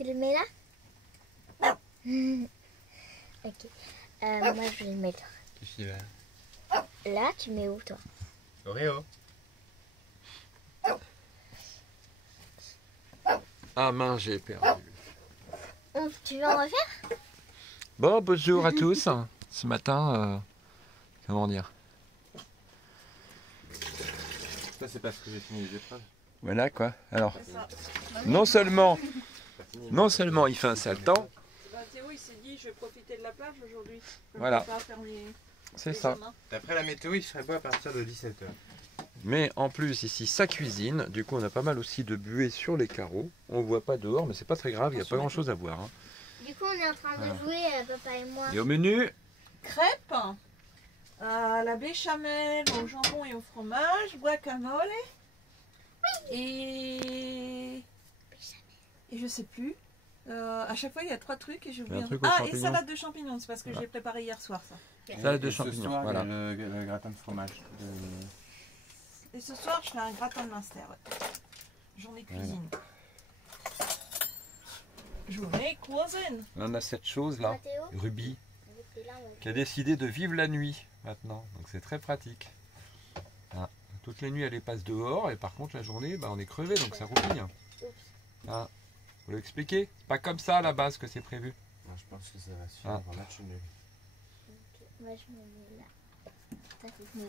Tu le mets là? Ok. Moi, je vais le mettre là. Tu mets où, toi? Oreo. Ah mince, j'ai perdu. Tu veux en refaire? Bon, bonjour à tous. Ce matin, comment dire? Ça, c'est parce que j'ai fini les épreuves. Voilà quoi. Alors, non seulement il fait un sale temps. Théo, il s'est dit, je vais profiter de la plage aujourd'hui. Voilà. C'est ça. D'après la météo, il serait beau à partir de 17h. Mais en plus, ici, sa cuisine. Du coup, on a pas mal aussi de buée sur les carreaux. On voit pas dehors, mais c'est pas très grave. Il n'y a pas grand chose à voir. Hein. Du coup, on est en train de jouer, papa et moi. Et au menu, Crêpes, à la béchamel, au jambon et au fromage, guacamole. Et je sais plus. À chaque fois, il y a 3 trucs et j'oublie. Et salade de champignons, c'est parce que j'ai préparé hier soir ça. salade de Ce champignons. soir, Voilà. le gratin de fromage. Et ce soir, je fais un gratin de Munster. Journée cuisine. Journée cuisine. On a cette chose là, Mathéo, Ruby, t'es là, qui a décidé de vivre la nuit maintenant. Donc c'est très pratique. Ah, toutes les nuits elle les passe dehors et par contre la journée on est crevé donc ça roupille. Ah, faut l'expliquer. C'est pas comme ça à la base que c'est prévu. Non, je pense que ça va suivre un match nul. Ok, moi je me mets là. Ça, c'est mieux.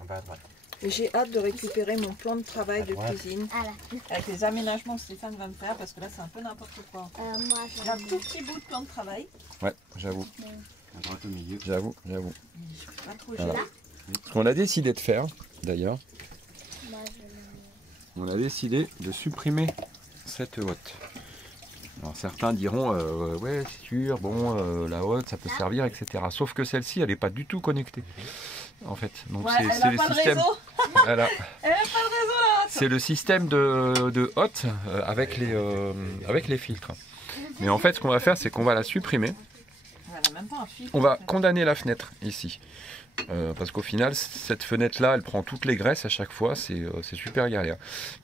En bas à droite. Et j'ai hâte de récupérer mon plan de travail de droite. cuisine Ah là. avec les aménagements que Stéphane va me faire parce que là c'est un peu n'importe quoi. Moi, J'ai un tout petit bout de plan de travail. Ouais, j'avoue, À droite au milieu. j'avoue. Je suis pas trop Voilà. gênée. Ce qu'on a décidé de faire, d'ailleurs, Moi, je me mets. on a décidé de supprimer cette hotte. Alors certains diront, ouais c'est sûr, bon, la hotte ça peut servir, etc. Sauf que celle-ci, elle n'est pas du tout connectée, en fait. Donc Ouais, c'est elle a le pas de système. réseau. Voilà. Elle a pas de réseau là. C'est le système de hotte avec les filtres. Mais en fait, ce qu'on va faire, c'est qu'on va la supprimer. Elle a même pas un fil. On va condamner la fenêtre ici. Parce qu'au final, cette fenêtre-là, elle prend toutes les graisses à chaque fois. C'est super galère.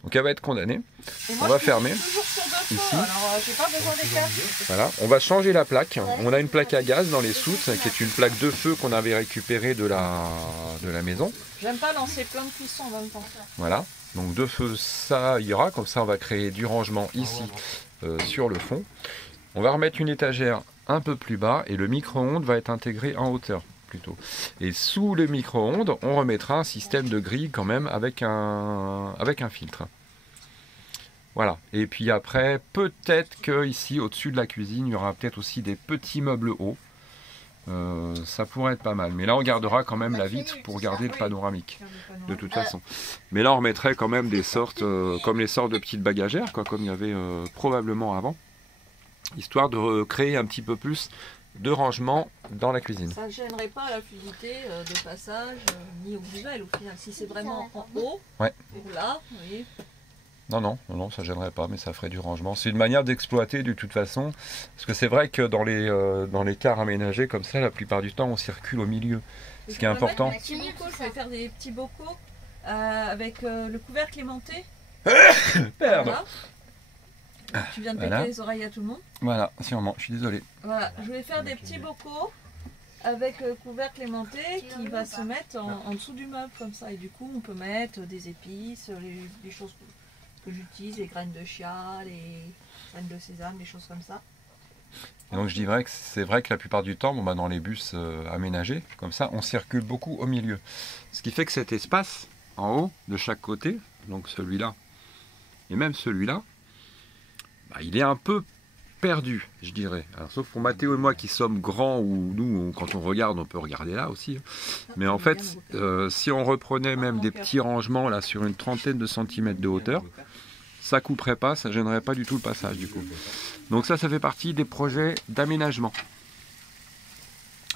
Donc elle va être condamnée. Et On moi, va je fermer. suis toujours sur 2 feux, Ici. alors j'ai pas besoin des câbles. Voilà. On va changer la plaque. On a une plaque à gaz dans les soutes, qui est une plaque de feu qu'on avait récupérée de la maison. J'aime pas lancer plein de cuissons en même temps. Voilà. Donc de feu, ça ira. Comme ça, on va créer du rangement ici sur le fond. On va remettre une étagère un peu plus bas et le micro-ondes va être intégré en hauteur plutôt. Et sous le micro-ondes, on remettra un système de grille quand même avec un filtre. Voilà. Et puis après, peut-être que ici, au-dessus de la cuisine, il y aura peut-être aussi des petits meubles hauts. Ça pourrait être pas mal. Mais là, on gardera quand même la vitre pour garder le panoramique. De toute façon. Mais là, on remettrait quand même des sortes, comme les sortes de petites bagagères, quoi, comme il y avait probablement avant. Histoire de créer un petit peu plus de rangement dans la cuisine. Ça ne gênerait pas la fluidité de passage ni au visuel au final. Si c'est vraiment en haut, Ouais. ou là, oui. Non, ça gênerait pas, mais ça ferait du rangement. C'est une manière d'exploiter de toute façon, parce que c'est vrai que dans les cars aménagés comme ça, la plupart du temps, on circule au milieu. Ce qui est important. Je vais faire des petits bocaux avec le couvercle aimanté. Perdre. Voilà. Tu viens de péter Voilà. les oreilles à tout le monde. Voilà, sûrement, je suis désolé. Voilà, je vais faire des petits bocaux avec le couvercle aimanté qui va se mettre en dessous du meuble comme ça. Et du coup, on peut mettre des épices, les choses que j'utilise, les graines de chia, les graines de sésame, des choses comme ça. Et donc je dirais que c'est vrai que la plupart du temps, dans les bus aménagés, comme ça, on circule beaucoup au milieu. Ce qui fait que cet espace en haut, de chaque côté, donc celui-là et même celui-là, il est un peu perdu, je dirais. Alors, sauf pour Mathéo et moi qui sommes grands, ou nous, quand on regarde, on peut regarder là aussi. Mais en fait, si on reprenait même des petits rangements là sur une trentaine de centimètres de hauteur, ça couperait pas, ça gênerait pas du tout le passage du coup. Donc ça fait partie des projets d'aménagement.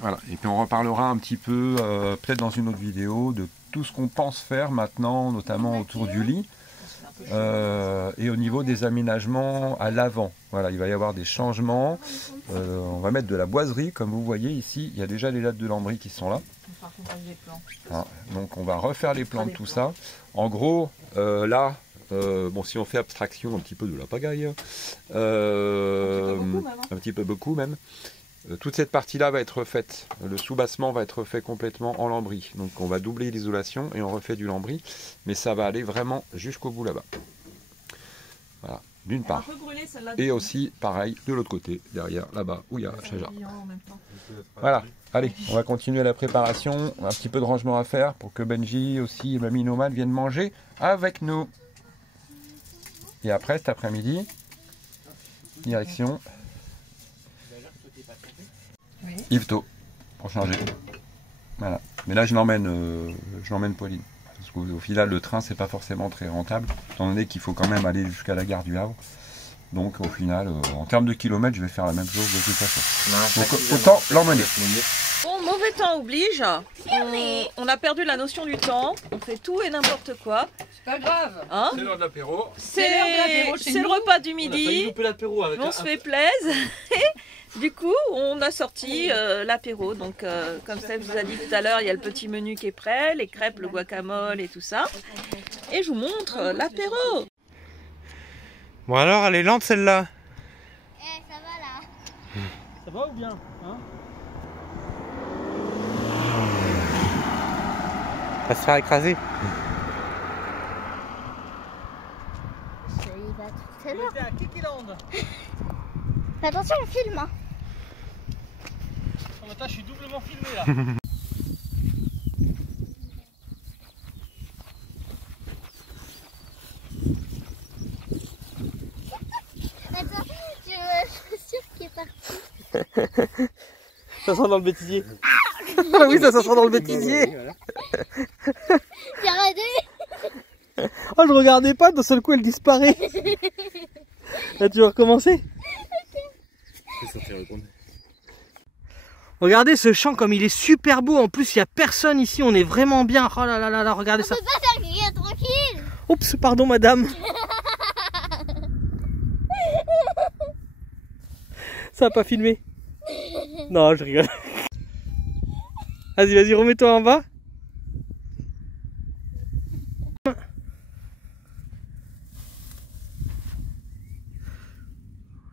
Voilà, et puis on reparlera un petit peu, peut-être dans une autre vidéo, de tout ce qu'on pense faire maintenant, notamment autour du lit. Et au niveau des aménagements à l'avant, voilà, il va y avoir des changements. On va mettre de la boiserie, comme vous voyez ici, il y a déjà les lattes de lambris qui sont là. Par contre, les plans. Ah, donc on va refaire les plans de tout ça. En gros, là, bon, si on fait abstraction un petit peu de la pagaille, un petit peu beaucoup même, toute cette partie-là va être faite. Le sous-bassement va être fait complètement en lambris. Donc on va doubler l'isolation et on refait du lambris, mais ça va aller vraiment jusqu'au bout là-bas. Voilà, d'une part. Et aussi, pareil, de l'autre côté, derrière, là-bas, où il y a Chaja. Voilà, allez, on va continuer la préparation. On a un petit peu de rangement à faire pour que Benji aussi et Mamie Nomade viennent manger avec nous. Et après, cet après-midi, direction Yvetot, pour changer. Voilà. Mais là, je l'emmène Pauline. Parce qu'au final, le train, c'est pas forcément très rentable, étant donné qu'il faut quand même aller jusqu'à la gare du Havre. Donc, au final, en termes de kilomètres, je vais faire la même chose de toute façon. Donc, autant l'emmener. Bon, mauvais temps oblige. On a perdu la notion du temps. On fait tout et n'importe quoi. C'est pas grave. Hein, C'est l'heure de l'apéro. c'est le repas du midi. On se fait plaisir. Du coup, on a sorti l'apéro. Donc, comme ça, je vous ai dit tout à l'heure, il y a le petit menu qui est prêt, les crêpes, le guacamole et tout ça. Et je vous montre l'apéro. Bon alors, elle est lente celle-là. Ça va là. Ça va ou bien hein? Elle va se faire écraser. Il va tout seul. On était à Kikiland. Fais attention, on filme. Hein. Oh, attends, je suis doublement filmé là. Attends, j'ai ma chaussure qui est partie. Ça sent dans le bêtisier. Ah oui, ça sent dans le bêtisier. J'ai arrêté. Oh, je regardais pas, d'un seul coup elle disparaît. Là, tu veux recommencer? Regardez ce champ comme il est super beau. En plus, il n'y a personne ici. On est vraiment bien. Oh là là là là, regardez ça. On peut pas faire rien tranquille. Oups, pardon madame. Ça a pas filmé. Non, je rigole. Vas-y, vas-y, remets-toi en bas.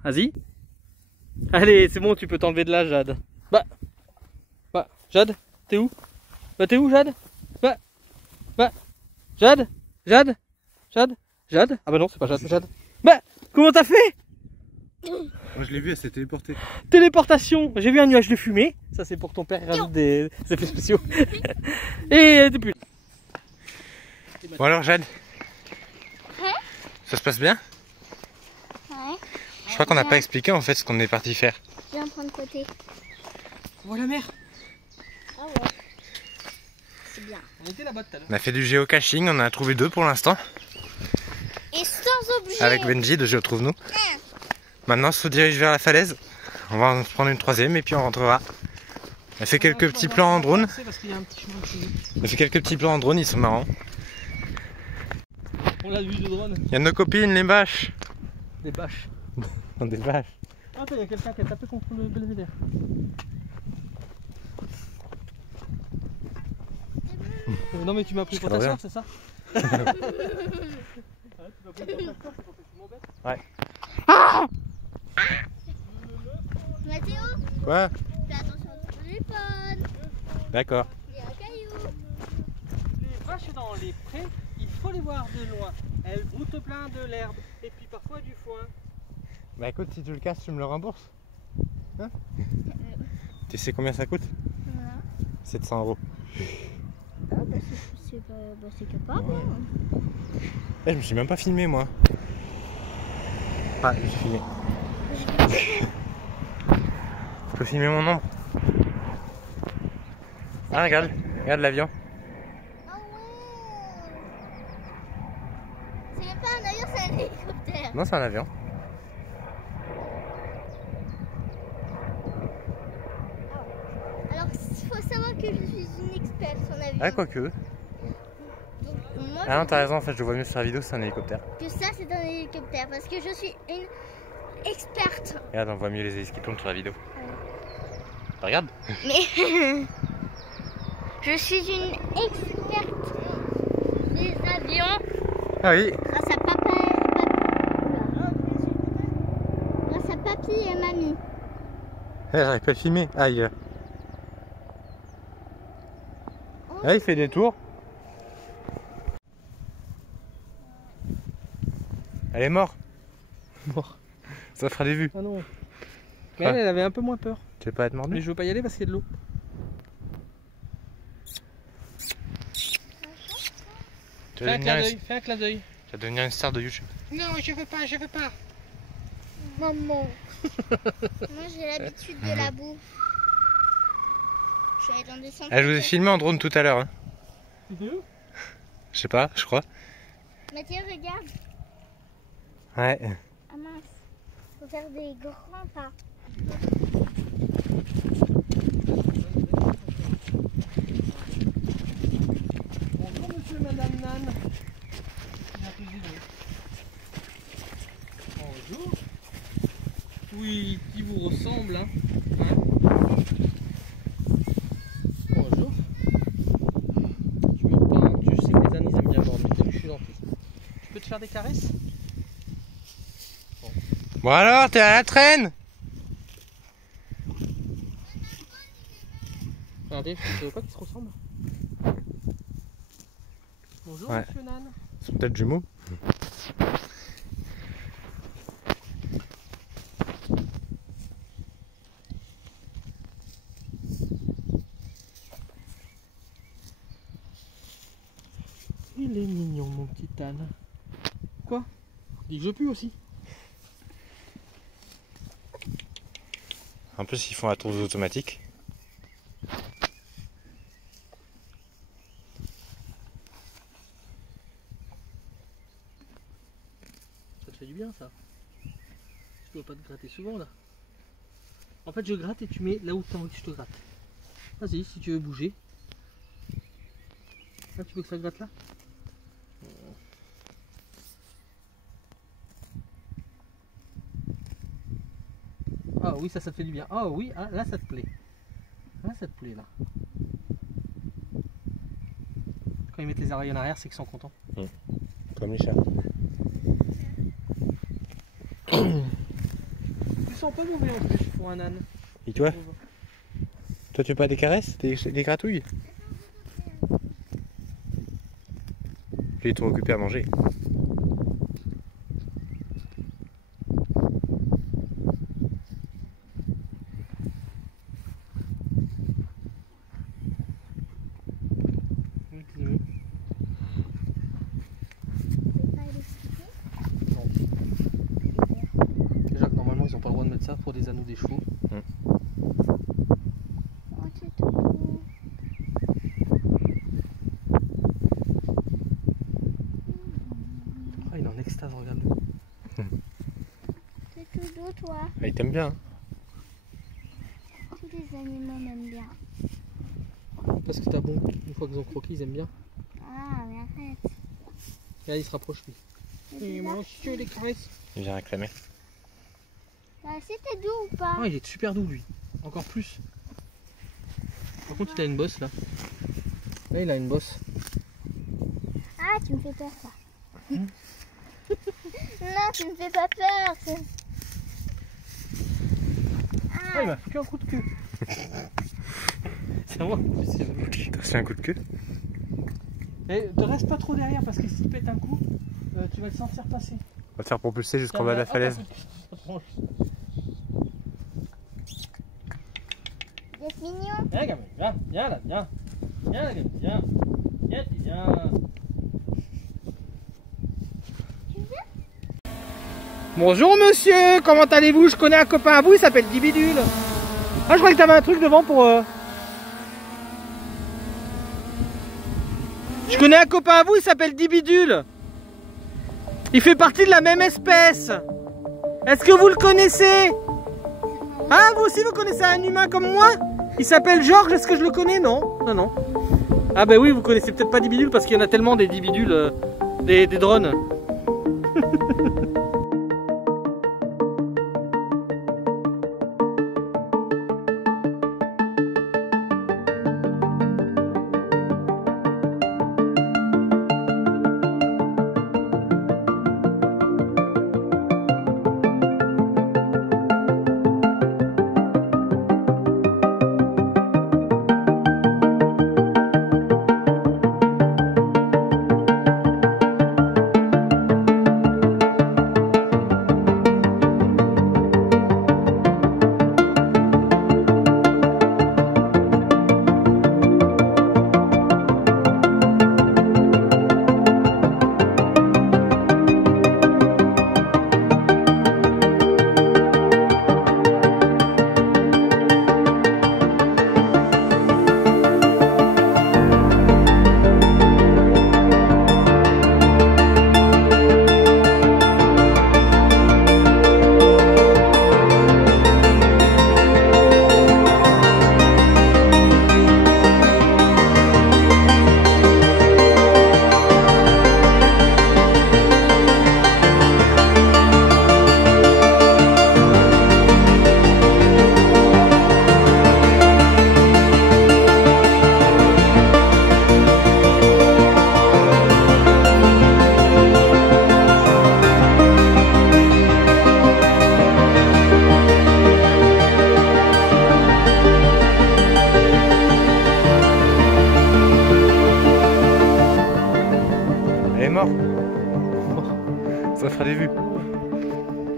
Vas-y. Allez, c'est bon, tu peux t'enlever de là, Jade. Bah, Jade, t'es où? Bah, t'es où, Jade? Jade? Ah bah non, c'est pas Jade. Bah, comment t'as fait? Moi je l'ai vu, elle s'est téléportée. Téléportation. J'ai vu un nuage de fumée. Ça, c'est pour ton père, il rajoute des effets spéciaux. Et t'es plus. Bon alors Jade, ça se passe bien? Ouais. Je crois qu'on n'a pas expliqué en fait ce qu'on est parti faire. Je viens prendre côté. Oh la mer. Ah ouais. C'est bien. On était là-bas tout à l'heure. On a fait du géocaching, on en a trouvé 2 pour l'instant. Et sans objet. Avec Benji de Géotrouve-nous. Maintenant on se dirige vers la falaise. On va en prendre une 3e et puis on rentrera. On a fait quelques petits plans en drone. On a fait quelques petits plans en drone, ils sont marrants. On a vu de drone. Il y a nos copines, les vaches. Des bâches. Non, des vaches. Attends, il y a quelqu'un qui a tapé contre le belvédère. Non mais tu m'as pris pour ta soeur, c'est ça? Ouais. Mathéo, Quoi? fais attention à ton téléphone. D'accord. Il y a un caillou. Les vaches dans les prés, il faut les voir de loin. Elles broutent plein de l'herbe et puis parfois du foin. Bah écoute, si tu le casses, tu me le rembourses. Hein? Tu sais combien ça coûte? Voilà. 700 €. Ah bah c'est capable. Ouais. Eh, je me suis même pas filmé moi. Ah, j'ai filmé. Je peux filmer mon ombre. Ah, regarde l'avion. Ah ouais. C'est même pas un avion, c'est un hélicoptère. Non, c'est un avion. Alors il faut savoir que je suis une experte en avion. Ah, quoique. Donc, moi, Ah non, t'as raison, en fait, je vois mieux sur la vidéo, c'est un hélicoptère. que ça c'est un hélicoptère parce que je suis une experte. Regarde, on voit mieux les hélices qui tournent sur la vidéo. Regarde. Mais je suis une experte des avions Ah oui. grâce à papy et mamie. J'arrive pas à le filmer. Aïe. Ah, il fait des tours. Elle est morte. Mort. Ça fera des vues. Ah non. Mais elle avait un peu moins peur. Tu veux pas être mordu? Mais je veux pas y aller parce qu'il y a de l'eau. Tu Fais vas un clin devenir, d'œil, fais un clin d'œil. tu vas devenir une star de YouTube. Non, je veux pas, je veux pas. Maman. Moi j'ai l'habitude de la boue. Je suis allée dans des centres. Elle vous ai filmé en drone tout à l'heure. Hein. C'était où? Je sais pas, je crois. Mathieu, regarde. Ouais. Ah mince. Faut faire des grands pas. Bonjour monsieur et madame Nan. Bonjour. Oui, qui vous ressemble hein, Bonjour. Tu meurs pas, hein. Tu sais que les ânes ils aiment bien mordre, mais je suis gentil. Je peux te faire des caresses? Bon alors, t'es à la traîne? Regardez, je ne veux pas qu'ils se ressemblent. Bonjour Ouais. monsieur Nan. Ils sont peut-être jumeaux. Il est mignon mon petit âne. Quoi? Dis que je pue aussi. En plus, ils font la tour automatique. Ça te fait du bien ça. Je dois pas te gratter souvent là. En fait je gratte et tu mets là où tu as envie que je te gratte. Vas-y si tu veux bouger. Ah, tu veux que ça gratte là? Ah oui ça te fait du bien. Ah oui, ah, là ça te plaît. Là ça te plaît là. Quand ils mettent les oreilles en arrière c'est qu'ils sont contents. Comme les chats. Ils sont pas mauvais en plus pour un âne. Et toi? Toi, tu veux pas des caresses? Des gratouilles? Lui, ils sont occupés à manger. Déjà que normalement ils ont pas le droit de mettre ça pour des ânes ou des chevaux. Oh, c'est tout beau. Ah il est en extase, regarde-le. C'est tout doux, toi. Ah, ils t'aiment bien. Hein. Tous les animaux m'aiment bien. Parce que t'as bon, une fois qu'ils ont croqué ils aiment bien. Ah, mais arrête. Et là il se rapproche lui. C'est bizarre. monsieur les caresses. Il vient réclamer. C'était doux ou pas? Ah il est super doux lui. Encore plus. Par contre il a une bosse là. Là il a une bosse. Ah, tu me fais peur, ça. Non, tu me fais pas peur. Ah il m'a foutu un coup de queue. C'est à moi. T'as fait un coup de queue? Et te reste pas trop derrière parce que s'il pète un coup, tu vas le sentir passer. On va te faire propulser jusqu'en bas de la falaise. C'est mignon. Viens gamin, viens, viens là, viens. Viens là gamin, viens. Viens, viens. Bonjour monsieur, comment allez-vous? Je connais un copain à vous, il s'appelle Dibidule. Ah je croyais que t'avais un truc devant pour... Je connais un copain à vous, il s'appelle Dibidule. Il fait partie de la même espèce. Est-ce que vous le connaissez? Ah vous aussi vous connaissez un humain comme moi? Il s'appelle Georges, est-ce que je le connais? Non, non, non. Ah bah oui, vous connaissez peut-être pas Dibidule parce qu'il y en a tellement des Dibidules, des drones. t'offre des vues.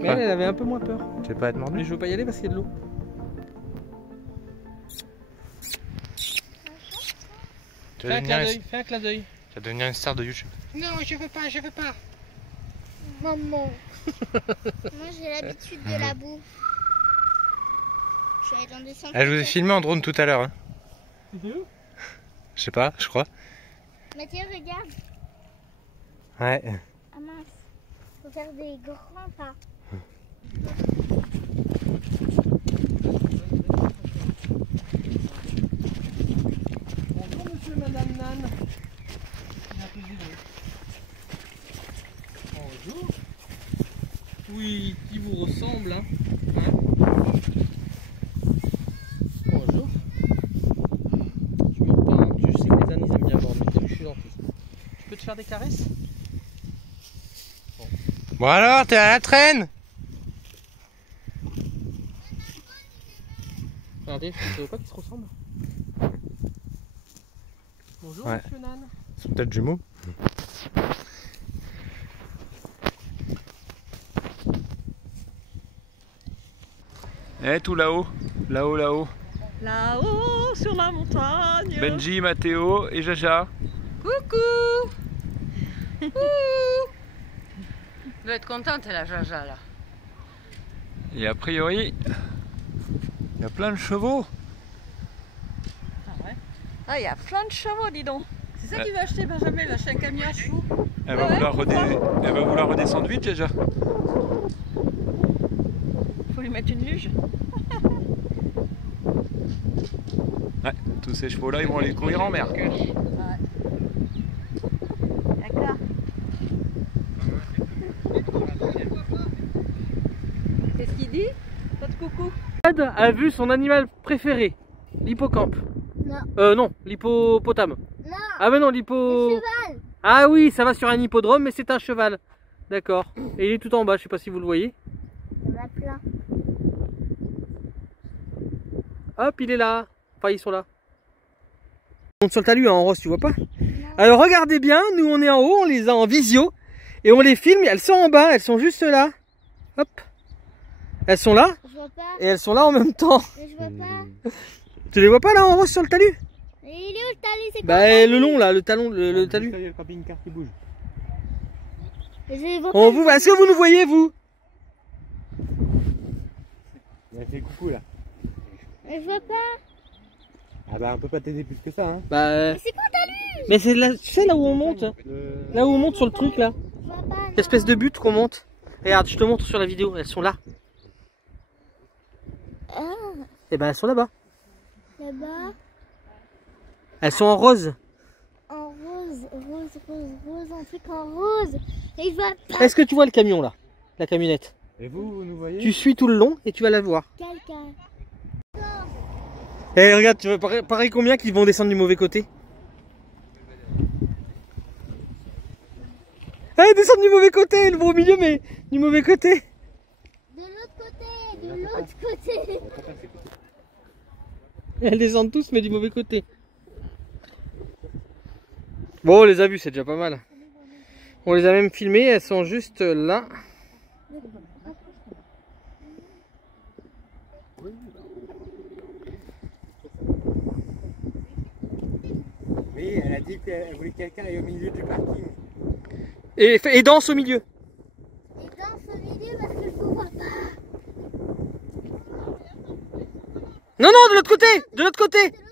Mais elle avait un peu moins peur. Tu veux pas être mordu? Mais je veux pas y aller parce qu'il y a de l'eau. Tu vas devenir Fais un clin d'œil. tu vas devenir une star de YouTube. Non, je veux pas, je veux pas. Maman. Moi j'ai l'habitude de la boue. Je suis allée dans des centres. Je vous ai filmé en drone tout à l'heure. Hein. C'était où? Je sais pas, je crois. Mathieu, regarde. Ouais. Ah mince. Faut faire des grands pas. Bonjour monsieur et madame Nan. Bonjour. Oui, qui vous ressemble, hein, Bonjour. Tu mords pas, hein. Je sais que les ânes ils aiment bien mordre, mais t'as vu, je suis gentil. Je peux te faire des caresses? Bon alors, t'es à la traîne? Regardez, je sais pas qu'ils se ressemblent. Bonjour Ouais. monsieur Nan. Ils sont peut-être jumeaux. Eh, tout là-haut, là-haut, là-haut. Là-haut, sur la montagne. Benji, Mathéo et Jaja. Coucou. Elle doit être contente la Jaja là. Et a priori, il y a plein de chevaux. Ah, il y a plein de chevaux, dis donc. C'est ça qu'il va acheter, Benjamin, il va acheter un camion à chevaux. Elle va, elle va vouloir redescendre vite, Jaja. Faut lui mettre une luge. Ouais, tous ces chevaux-là, ils vont aller courir en mer. D'accord. Qu'est-ce qu'il dit? Pas de coucou. Ed a vu son animal préféré, l'hippocampe. Non. Non, l'hippopotame. Non. Ah mais non, Le cheval. Ah oui, ça va sur un hippodrome, mais c'est un cheval. D'accord. Et il est tout en bas, je sais pas si vous le voyez. Il y en a plein. Hop, il est là. Enfin, ils sont là. On monte sur le talus, hein, en rose, tu vois pas? Alors regardez bien, nous on est en haut, on les a en visio. Et on les filme, elles sont en bas, elles sont juste là. Hop. Elles sont là, Je vois pas. et elles sont là en même temps. Mais je vois pas. Tu les vois pas là en rose sur le talus? Et il est où le talus? C'est quoi? Bah le long là, le talon, le talus. Il y a le camping-car qui bouge. Je les vois On pas. vous, est-ce que vous nous voyez vous? Elle fait coucou là. Mais je vois pas. Ah bah on peut pas t'aider plus que ça hein. Bah. Mais c'est quoi le talus? Mais c'est là, tu sais là où on monte? Là où on monte sur le truc là. Je vois pas. non. L'espèce de butte qu'on monte. Regarde, je te montre sur la vidéo, elles sont là. Ah, Et ben elles sont là-bas. là-bas. Elles sont en rose. En rose, un truc en rose. Et je vois pas Est-ce que tu vois le camion là? La camionnette. Et vous nous voyez? Tu suis tout le long et tu vas la voir. quelqu'un. Et regarde, tu vois pareil combien qui vont descendre du mauvais côté? Eh, descendent du mauvais côté, elles vont au milieu mais du mauvais côté. De l'autre côté, de l'autre côté. Elles descendent tous mais du mauvais côté. Bon, on les a vus, c'est déjà pas mal. On les a même filmées, elles sont juste là. Oui, elle a dit qu'elle voulait que quelqu'un aille au milieu du parking. Et danse au milieu. Et dans ce milieu parce que je vous vois pas. Non, non, de l'autre côté. De l'autre côté. De l'autre côté.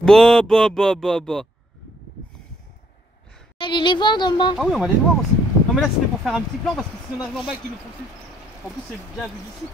Bah. Allez les voir demain. Ah oui, on va les voir aussi. Non mais là c'était pour faire un petit plan parce que si on arrive en bas et qu'ils nous font dessus. En plus c'est bien vu d'ici.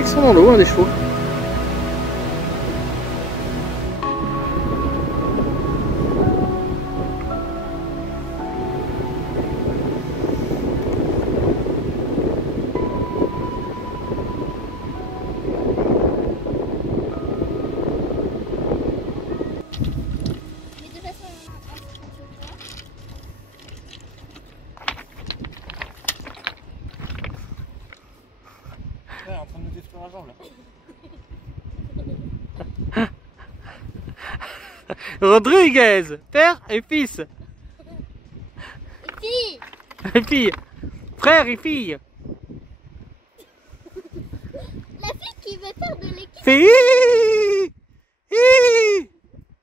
ils sont dans l'eau, hein, les chevaux. Mais de toute façon, Ouais, en train de nous détruire la jambe là. Rodriguez, père et fils. et puis, Et fille. Frère et fille. la fille qui veut faire de l'équipe. Fais hi, hi.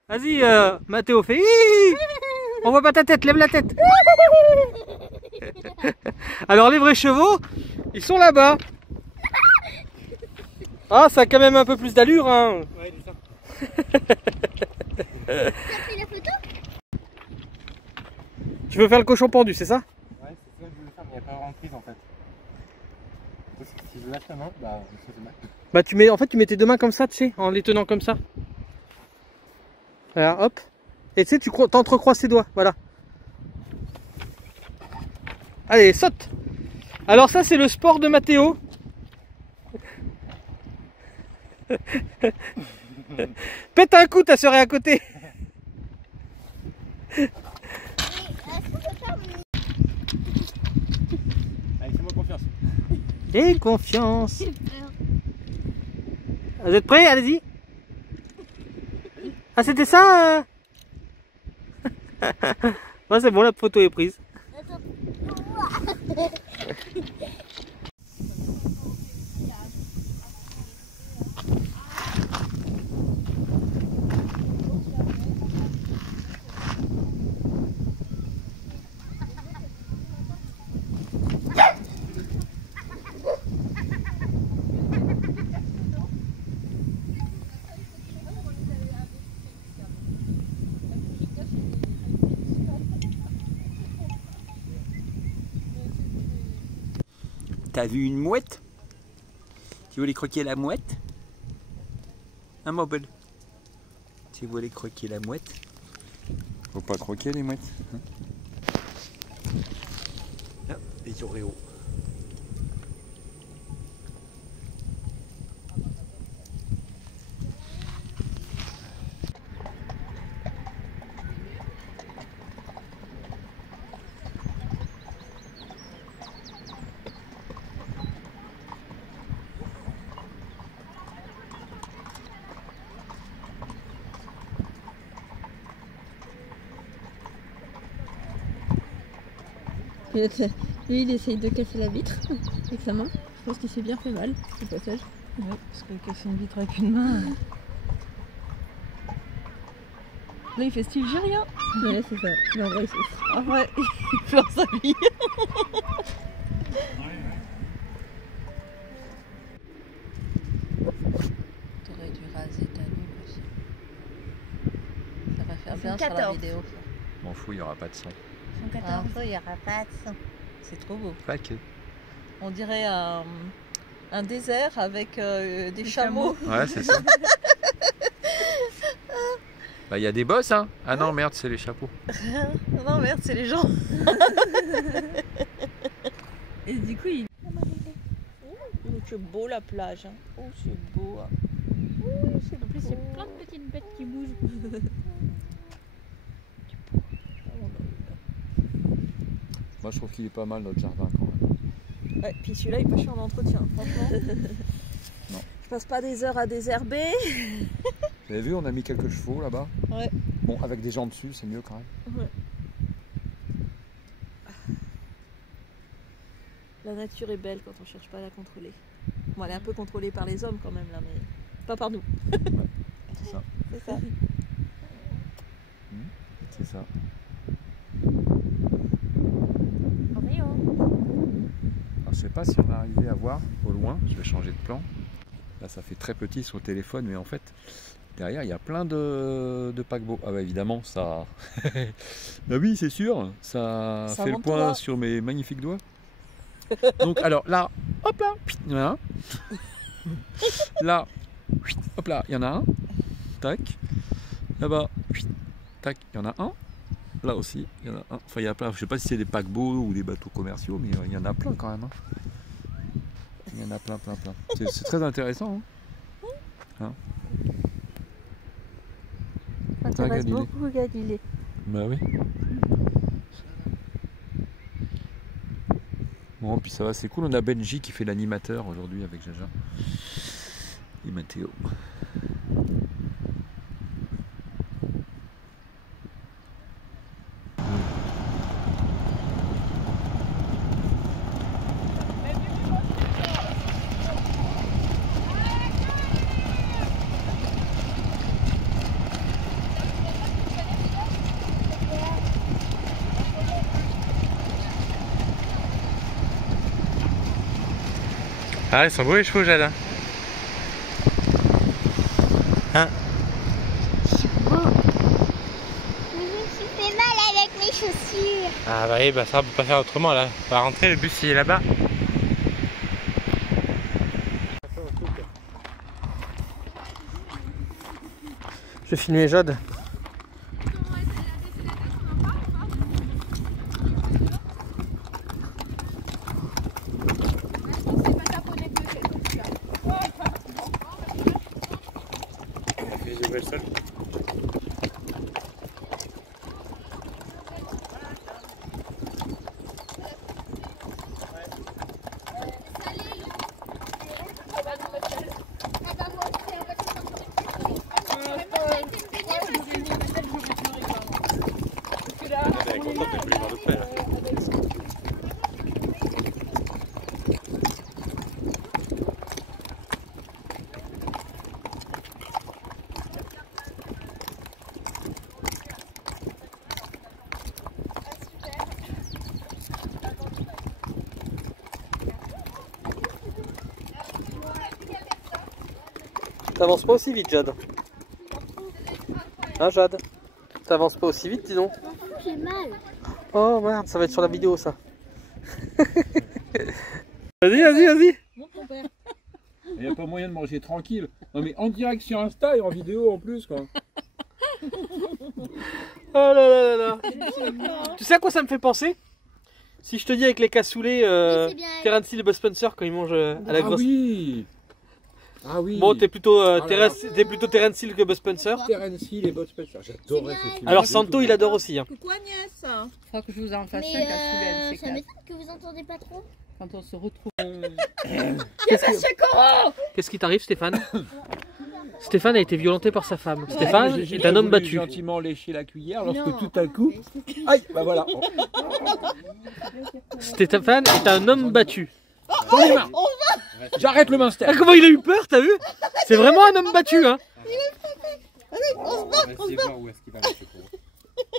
Vas-y, Mathéo, fais hi. On voit pas ta tête, lève la tête. Alors les vrais chevaux, ils sont là-bas. Ah, ça a quand même un peu plus d'allure, hein. Ouais, il est ça. Tu as pris la photo? Tu veux faire le cochon pendu, c'est ça? Ouais, c'est ça que je voulais faire, mais il n'y a pas vraiment de prise en fait. Parce que si je lâche la main, bah ça fait mal. Bah tu mets, en fait tu mets tes deux mains comme ça, tu sais, en les tenant comme ça. Voilà, hop. Et tu sais, tu t'entrecroises tes doigts, voilà. Allez, saute. Alors ça c'est le sport de Mathéo. Pète un coup, ta sœur est à côté. Allez, fais-moi confiance. Et confiance. Vous êtes prêts? Allez-y. Ah c'était ça Ouais, c'est bon, la photo est prise. T'as vu une mouette? Tu veux aller croquer la mouette? Un mobile. Tu veux aller croquer la mouette? Faut pas croquer les mouettes. Ah, les oreos. Lui, il essaye de casser la vitre avec sa main. Je pense qu'il s'est bien fait mal, au passage. Ouais, parce que casser une vitre avec une main. Là, il fait style j'ai rien. Ouais, c'est ça. Mais en vrai, c'est... En vrai, il pleure sa vie. T'aurais dû raser ta nuque aussi. Ça va faire bien sur la 14. vidéo. M'en fous, il n'y aura pas de son. Ah, il n'y aura pas de son. C'est trop beau. Paquet. On dirait un désert avec des chameaux. Ouais, c'est ça. Bah, il y a des bosses, hein. Ah non, merde, c'est les chapeaux. Non, merde, c'est les gens. Et du coup, il... Oh, c'est beau la plage. Hein. Oh, c'est beau. Hein. En plus, il y a plein de petites bêtes qui bougent. Moi, je trouve qu'il est pas mal notre jardin quand même. Ouais, puis celui-là, il est pas chiant en entretien, franchement. Non. Je passe pas des heures à désherber. Vous avez vu, on a mis quelques chevaux là-bas. Ouais. Bon, avec des gens dessus, c'est mieux quand même. Ouais. La nature est belle quand on cherche pas à la contrôler. Bon, elle est un peu contrôlée par les hommes quand même là, mais pas par nous. C'est ça. C'est ça. C'est ça. Alors, je sais pas si on va arriver à voir au loin. Je vais changer de plan. Là, ça fait très petit sur le téléphone, mais en fait, derrière, il y a plein de paquebots. Ah bah évidemment, ça... bah oui, c'est sûr, ça fait le monte point droit. sur mes magnifiques doigts. Donc, alors là, hop là, voilà. Là, hop là, il y en a un. Tac. Là-bas, tac, il y en a un. Là aussi, il y en a un. Enfin, il y a plein. Je sais pas si c'est des paquebots ou des bateaux commerciaux, mais il y en a plein quand même. Hein. Il y en a plein. C'est très intéressant. Hein. Ça intéresse beaucoup Galilée. Bah oui. Bon, puis ça va, c'est cool. On a Benji qui fait l'animateur aujourd'hui avec Jaja et Mathéo. Ah, ils sont beaux les chevaux, Jade. Hein? Oh. Mais je me suis fait mal avec mes chaussures. Ah bah oui, bah ça on peut pas faire autrement là. On va rentrer, le bus il est là-bas. Je vais filmer Jade. T'avances pas aussi vite, Jade. Hein, Jade? T'avances pas aussi vite, dis donc. J'ai mal. Oh merde, ça va être sur la vidéo, ça. Vas-y. Il n'y a pas moyen de manger tranquille. Non mais en direct sur Insta et en vidéo en plus quoi. Oh là là. Tu sais à quoi ça me fait penser? Si je te dis avec les cassoulets, Terence Hill et Bud Spencer quand ils mangent à la grosse. Ah oui. Bon, t'es plutôt Terence Hill que Bud Spencer. Terence Hill et Bud Spencer, j'adorais ce film. Alors Santo, il adore aussi. Hein. Coucou Agnès. Je crois que je vous en fasse un Mais cassoulet. ça m'étonne que vous entendez pas trop. Quand on se retrouve. Qu'est-ce qui t'arrive, Stéphane? Stéphane a été violenté par sa femme. Stéphane est un homme battu. J'ai gentiment léché la cuillère lorsque tout à coup... Aïe, bah voilà. Stéphane est un homme battu. J'en ai marre. J'arrête le Munster. Ah, comment il a eu peur, t'as vu? C'est vraiment un homme battu, hein.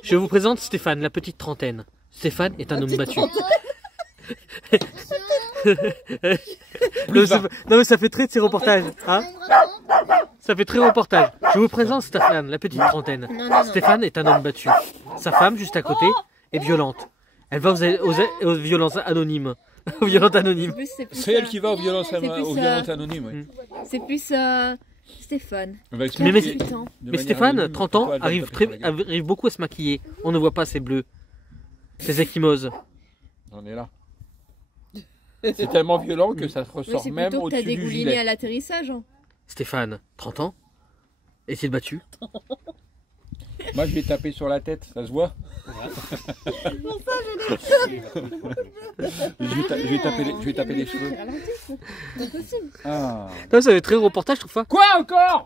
Je vous présente Stéphane, la petite trentaine. Stéphane est un homme battu. Non mais ça fait très de ces reportages, hein. Ça fait très reportage. Je vous présente Stéphane, la petite trentaine. Stéphane est un homme battu. Sa femme, juste à côté, est violente. Elle va aux violences anonymes. Aux violences anonymes. C'est elle qui va aux violences anonymes. Oui. C'est plus Stéphane. Mais Stéphane, 30 ans, arrive beaucoup à se maquiller. On ne voit pas ses bleus, ses ecchymoses. On est là. C'est tellement violent que ça ressort même au-dessus du gilet. T'as dégouliné à l'atterrissage. Hein. Stéphane, 30 ans, est-il battu? Moi je vais taper sur la tête, ça se voit. Je vais taper les cheveux. Ah. Non, ça va être très reportage, je trouve pas. Quoi encore?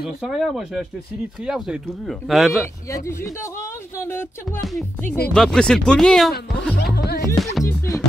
J'en sais rien, moi j'ai acheté 6 litres hier, vous avez tout vu. Il y a du jus d'orange dans le tiroir du frigo. Bah après c'est le pommier, hein. Juste un petit fruit.